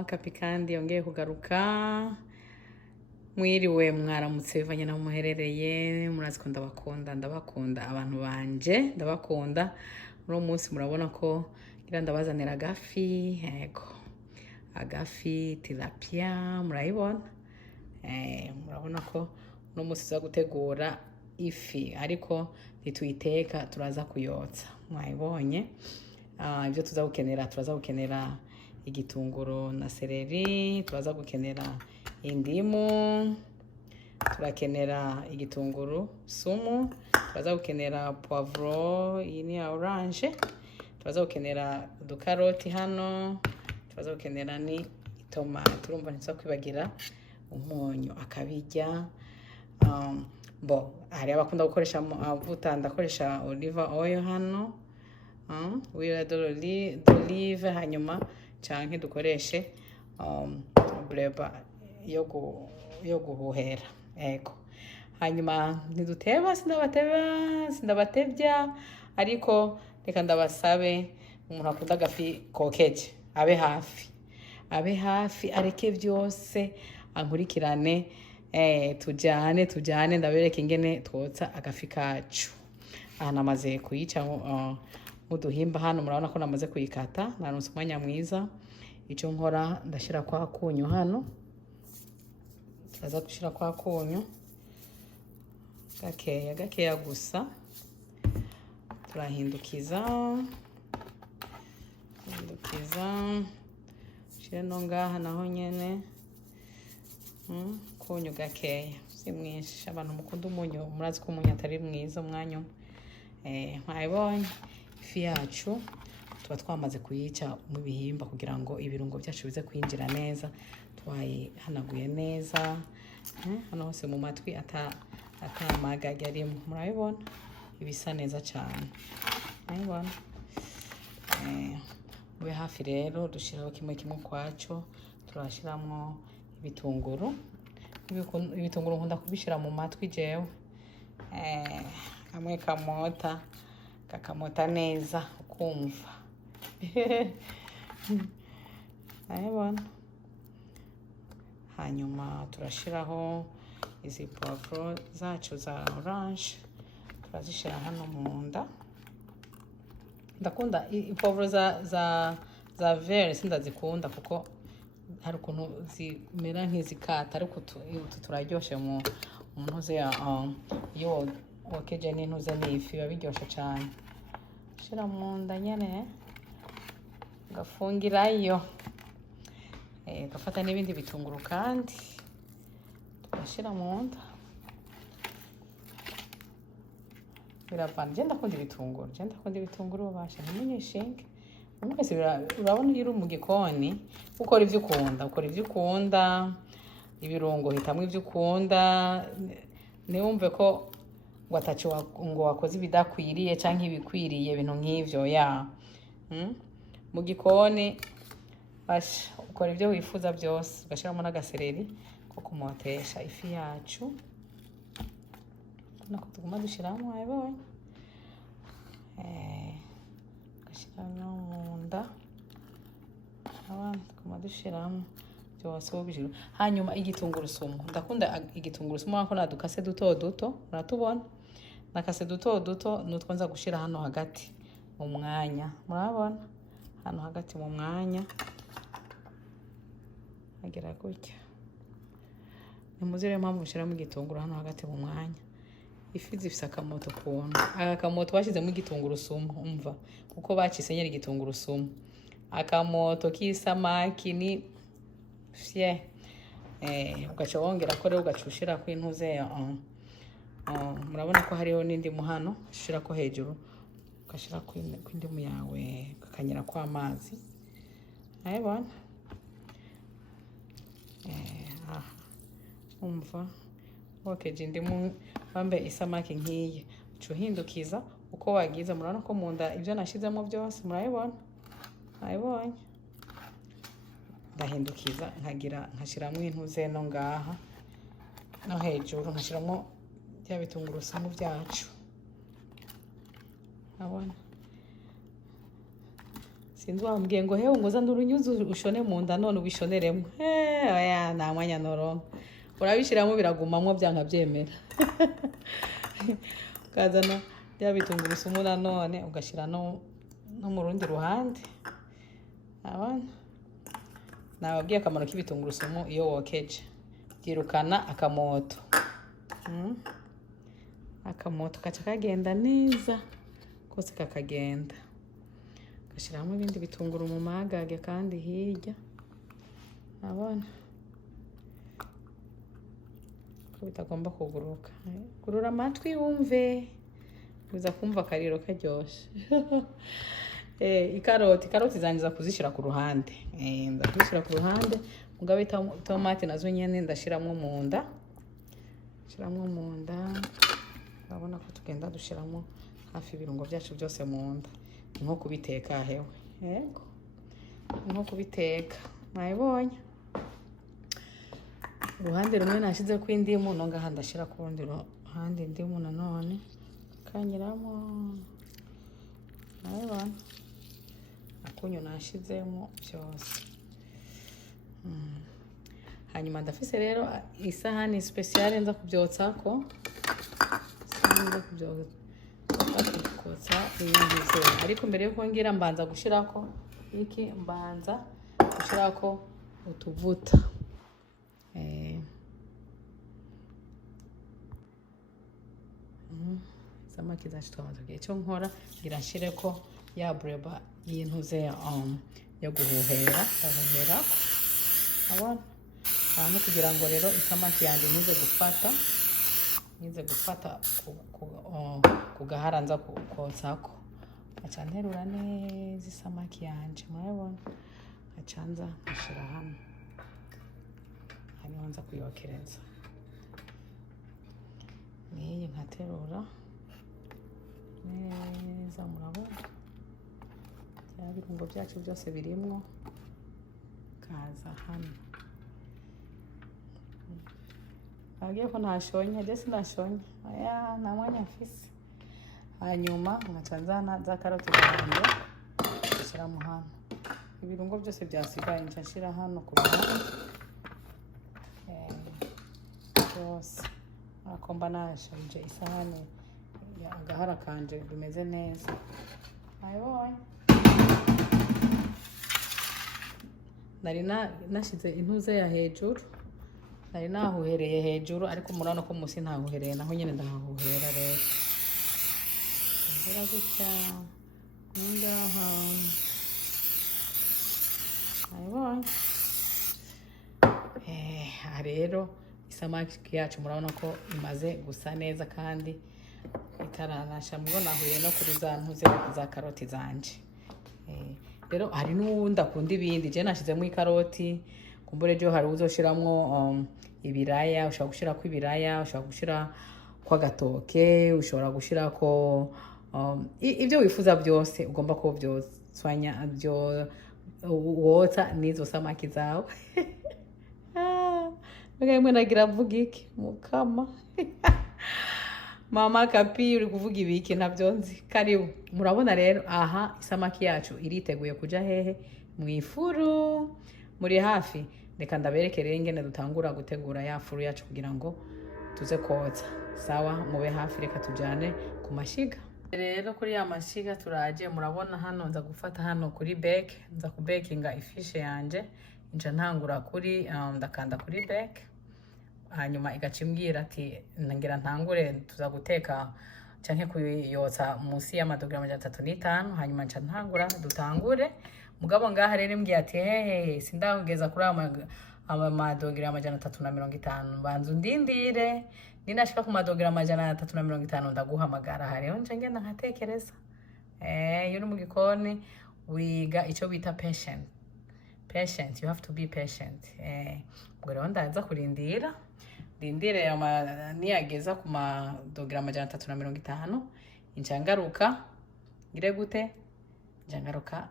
mama Capy Kandi yongeye kugaruka. Mwiriwe mwaramutse bivanye naho muherereye, murazi ko ndabakunda abantu banje, ndabakunda. Uno munsi murabona ko ngira ndabazanira agafi, yego. Agafi tilapia, murayibona? Murabona ko uno munsi tuza gutegura ifi, ariko ntituyiteka, turaza kuyotsa. Mwayibonye? Ibyo tuza gukenera igitunguru na seleri, turaza gukenera indimu, turakenera igitunguru sumu, turaza gukenera poivro iyi ni ya orange, turaza gukenera udukaroti hano, turaza gukenera ni itomate, urumva ntituza kwibagira umunyu akabijya. Hari abakunda gukoresha amavuta, ndakoresha olive oil hano, huile d'olive, hanyuma canke dukoreshe bleba yo guhuhera, ego. Hanyuma ntiduteba, sindabatevya, ariko reka ndabasabe umuntu akunda agafi kokeje abe hafi areke byose ankurikirane, tujyane ndabereke ingene twotsa agafi kacu. Aha namaze kuyica muduhimba hano, murabona ko namaze kuyikata, naronse umwanya mwiza. Icyo nkora ndashira kwa kunyu hano, turaza gushira kwa kunyu gakeya gusa, turahindukiza shire no ngaha naho nyene, kunyu gakeya, si mwinshi. Abantu mukunda umunyu murazi ko umunyu atari mwiza umwanya. Mwayibonye ifi yacu tuba twamaze kuyica mu bihimba kugira ngo ibirungo byacu bize kwinjira neza. Twayihanaguye neza, hano hose mu matwi atamagaga arimo, murabibona ibisa neza cyane. Murabibona? Mube hafi rero, dushiraho kimwe kwacu. Turashiramo ibitunguru nkunda kubishira mu matwi jewe, kamwe kakamota neza ukumva. Murabibona? Hanyuma turashiraho izi poivro zacu za orange, turazishira hano mu nda. Ndakunda poivro za vert, sindazikunda kuko hari ukuntu zimera nk'izikata, ariko turaryoshe mu ntuze ya iyo wokeje n'intuze n'ifi, biba biryoshe cyane. Shira mu nda nyene, gafungirayo. Gafata n'ibindi bitunguru kandi tugashira mu nda. Biravana, je ndakunda ibitunguru, babasha ntimunyishinge. Mwese urabona iyo uri mu gikoni ukora ivyo ukunda, ibirungo hitamwe ivyo ukunda, ntiwumve ko ngo wakoze ibidakwiriye canke ibikwiriye, ibintu nk'ivyo ya. Mu gikoni basha ukora ivyo wifuza byose, ugashiramo n'agasereri ko kumotesha ifi yacu. Nako tuguma dushiramo, ayibonye? Gashiramo mu nda, tuguma dushiramo byose ubijuru. Hanyuma igitunguru sumu, ndakunda igitunguru sumu, ariko nadukase duto, muratubona nakase duto, nutwo nza gushira hano hagati mu mwanya. Murabona hano hagati mu mwanya, agira gutya. Nimuzire mpamvu ushiramo igitunguru hano hagati mu mwanya. Ifi zifise akamoto kuntu, akamoto bashizemo igitunguru sumu, umva uko bacisenyera igitunguru sumu, akamoto k'isamaki ni fye. Ugaca wongera ko rero ugacushira ko intuze. Murabona ko hariho n'indimu hano, ushira ko hejuru, ugashira ko indimu yawe, kakanyira kwa amazi. Ayibona? Umva wokeje indimu, bambe isamaki nkiye, uhindukiza uko wagize. Murabona ko mu nda ibyo nashizemo byose, murabibona? Ayibonye? Ndahindukiza nkashiramo intuze no ngaha no hejuru, nkashiramo bya bitunguru sumu byacu. Abona sinzi wambwiye ngo hewe ngo zana urunyuzi ushone mu nda none ubishoneremo oya nta mwanya noronka urabishiramo biragumamwo byanka byemera ukazana bya bitungurusumu nanone ugashira no mu rundi ruhande abana nababwiye akamaro k'ibitungurusumu iyo wokeje byirukana akamoto akamoto kaca kagenda neza kose kakagenda gashiramo ibindi bitunguru mu magage kandi hirya abana ko bitagomba kuguruka gurura amatwi wumve uza kumva akariro karyoshe ikaroti zangiza kuzishira ku ruhande ndazishira ku ruhande mugabe tomate nazo nyene ndashiramo mu nda urabona ko tugenda dushiramo hafi ibirungo byacu byose mu nda nko kubiteka hewe yego nko kubiteka mwayibonye uruhande rumwe nashize ku indimu no ngaha ndashira ku rundi ruhande indimu nanone kanyiramo mwayibona akunyu nashizemo byose hanyuma ndafise rero isahani special nza kubyotsako kotsa ibingize ariko mbere yo kongera mbanza gushirako mbanza gushirako utuvuta samaki zacu twamaze cyo nkora ngira nshireko ya breba y'intuze yo guhuhera abona hano kugira ngo rero isamaki yanjye nize gufata ku gaharanza kotsako aca nterura neza isamaki yanje murabona acanza ashira hano hanyuma nza kuyokereza niyi nkaterura neza murabona bya birungo byacu byose birimwo kaza hano agiye ko ntashonye je sinashonye aya nta mwanya mfise hanyuma nkacanzana za karoti zanjye nshira mu hano ibirungo byose byasigaye nshira hano ku ruhande byose akomba nashonje isahani agahara kanje bimeze neza ayibonye nari nashize intuze ya hejuru nari nahuhereye hejuru ariko murano ko musi ntahuhereye naho nyene ndahuhera rero gutya ngaha ayibonye rero isamaki yacu murabona ko imaze gusa neza kandi itaranasha mubwo nahuye no kuri za ntuze za karoti zanje rero hari n'uwundi akunda ibindi je nashizemo ikaroti kumbure ryo hari uzoshiramwo ibiraya ushobora gushirako ibiraya ushobora gushira kwa gatoke ushobora gushirako ibyo wifuza byose ugomba ko byoswanya byo wotsa nizo samaki zawe Mwe nagira mvuga iki mukama Mama Capy uri kuvuga ibiki nabyo nzi karibu murabona rero aha isamaki yacu iriteguye kuja hehe mu ifuru muri hafi reka ndabereke rero ingene dutangura gutegura ya furu yacu kugira ngo tuze kotsa sawa mube hafi reka tujane ku mashiga rero kuri ya mashiga turaje murabona hano nza gufata hano kuri bake nza kubekinga ifishe yanje inja ntangura kuri ndakanda kuri bake hanyuma igacimbwira ati ngira ntangure tuza guteka canke kuyotsa munsi y'amadogera 305 hanyuma nca ntangura dutangure mugabo ngaha rero mbwiye ati hehe sindageza kuri amadogera 350 banzu ndindire ninashika ku madogera 350 ndaguhamagara hariho nje ngenda nkatekereza yuri mu gikoni wiga ico bita patient you have to be patient ubwo rero ndaza kurindira ndindire niyageza ku madogera 350 incangaruka ngire gute njangaruka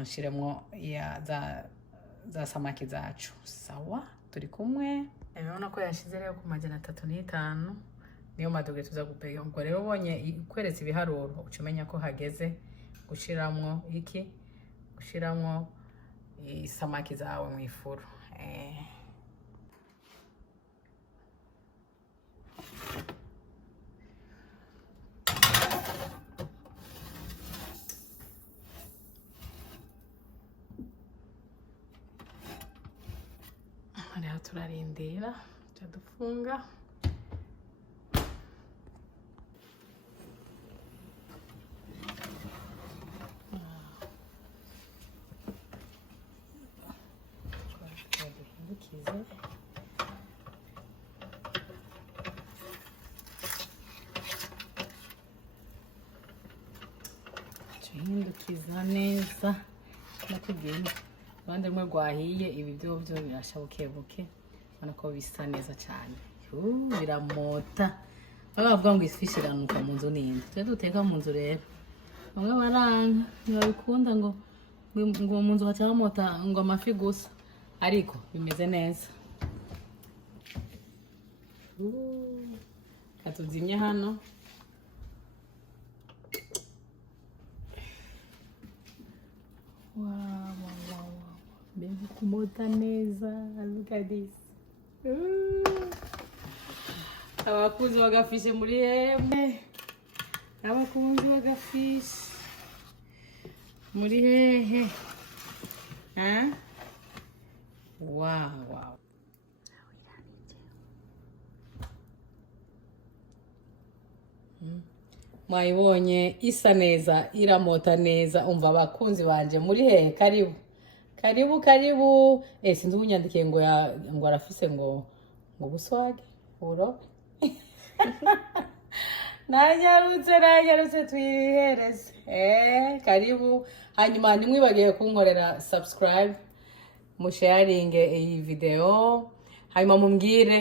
nshiremwo ya za samaki zacu sawa turi kumwe urabona ko yashize rero ku 305 niyo madogera tuza gupega ubwo rero ubonye kweretse ibiharuro ucumenya ko hageze gushiramwo iki ushiramo isamaki zawe mu ifuru. Rero turarindira dufunga. Hindukiza neza nakugenda abandi mwe gwahiye ibi byo birasha bukebuke bana ko bisa neza cyane biramota bavuga ngo ifishi iranuka mu nzu ninde twe duteka mu nzu rero bamwe baranga ntibabikunda ngo mu nzu hacamota ngo amafi gusa ariko bimeze neza. Katuzimye hano wow. Baby kumota neza. Look at this. Abakunzi bagafishe muri hehe? Abakunzi bagafishe muri hehe? Wow. Mwayibonye isa neza iramota neza. Umva abakunzi banje muri hehe? Karibu. Sinzi unyandikiye ngo arafise ngo buswage uro. Nanyarutse tuyihereze. Karibu. Hanyuma nimwibagiye kunkorera subscribe, musharing iyi video. Hanyuma mumbwire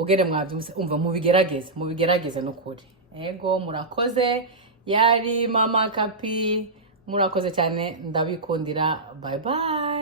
ugere mwabyumse. Umva mubigerageze nukuri. Ego murakoze. Yari Mama Capy. Murakoze cyane ndabikundira. Bye bye.